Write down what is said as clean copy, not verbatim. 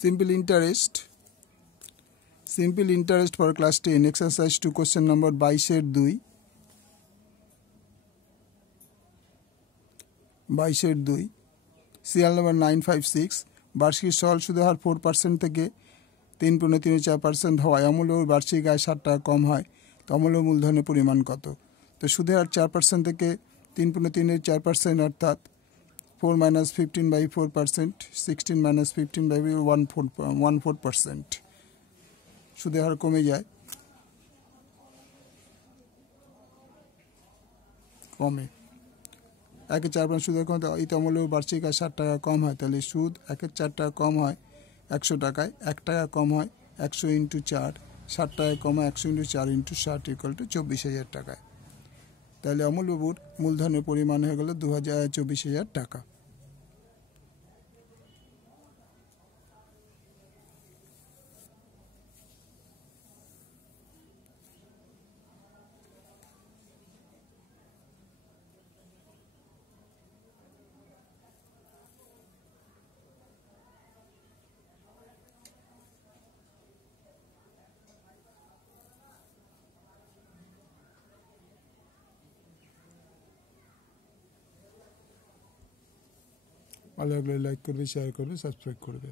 Simple interest for class 10 exercise 2 question number 22 serial number 956 বার্ষিক সরল সুদের হার 4% থেকে 3.34% হওয়ায় অমূল্য বার্ষিক আয় 60 টাকা কম হয় তো অমূল্য মূলধনের পরিমাণ কত। তো সুদের হার 4% থেকে 3.34% অর্থাৎ 4 - 15/4%, 16 - 15/14%। সুদের হার কমে যায়, কমে 1/4 সুদের কমে এই অমূল্য বার্ষিক আয় 60 টাকা কম হয়, তাহলে সুদ 1/4 টাকা কম হয় 100 টাকায়, 1 টাকা কম হয় 100 × 4, 60 টাকা কম হয় 100 × 4 × 60 = 24,000 টাকায়। তাহলে অমূল্যবাবুর মূলধনের পরিমাণ হয়ে গেল 24,000 টাকা। ভালো লাগলে লাইক করবে, শেয়ার করবে, সাবস্ক্রাইব করবে।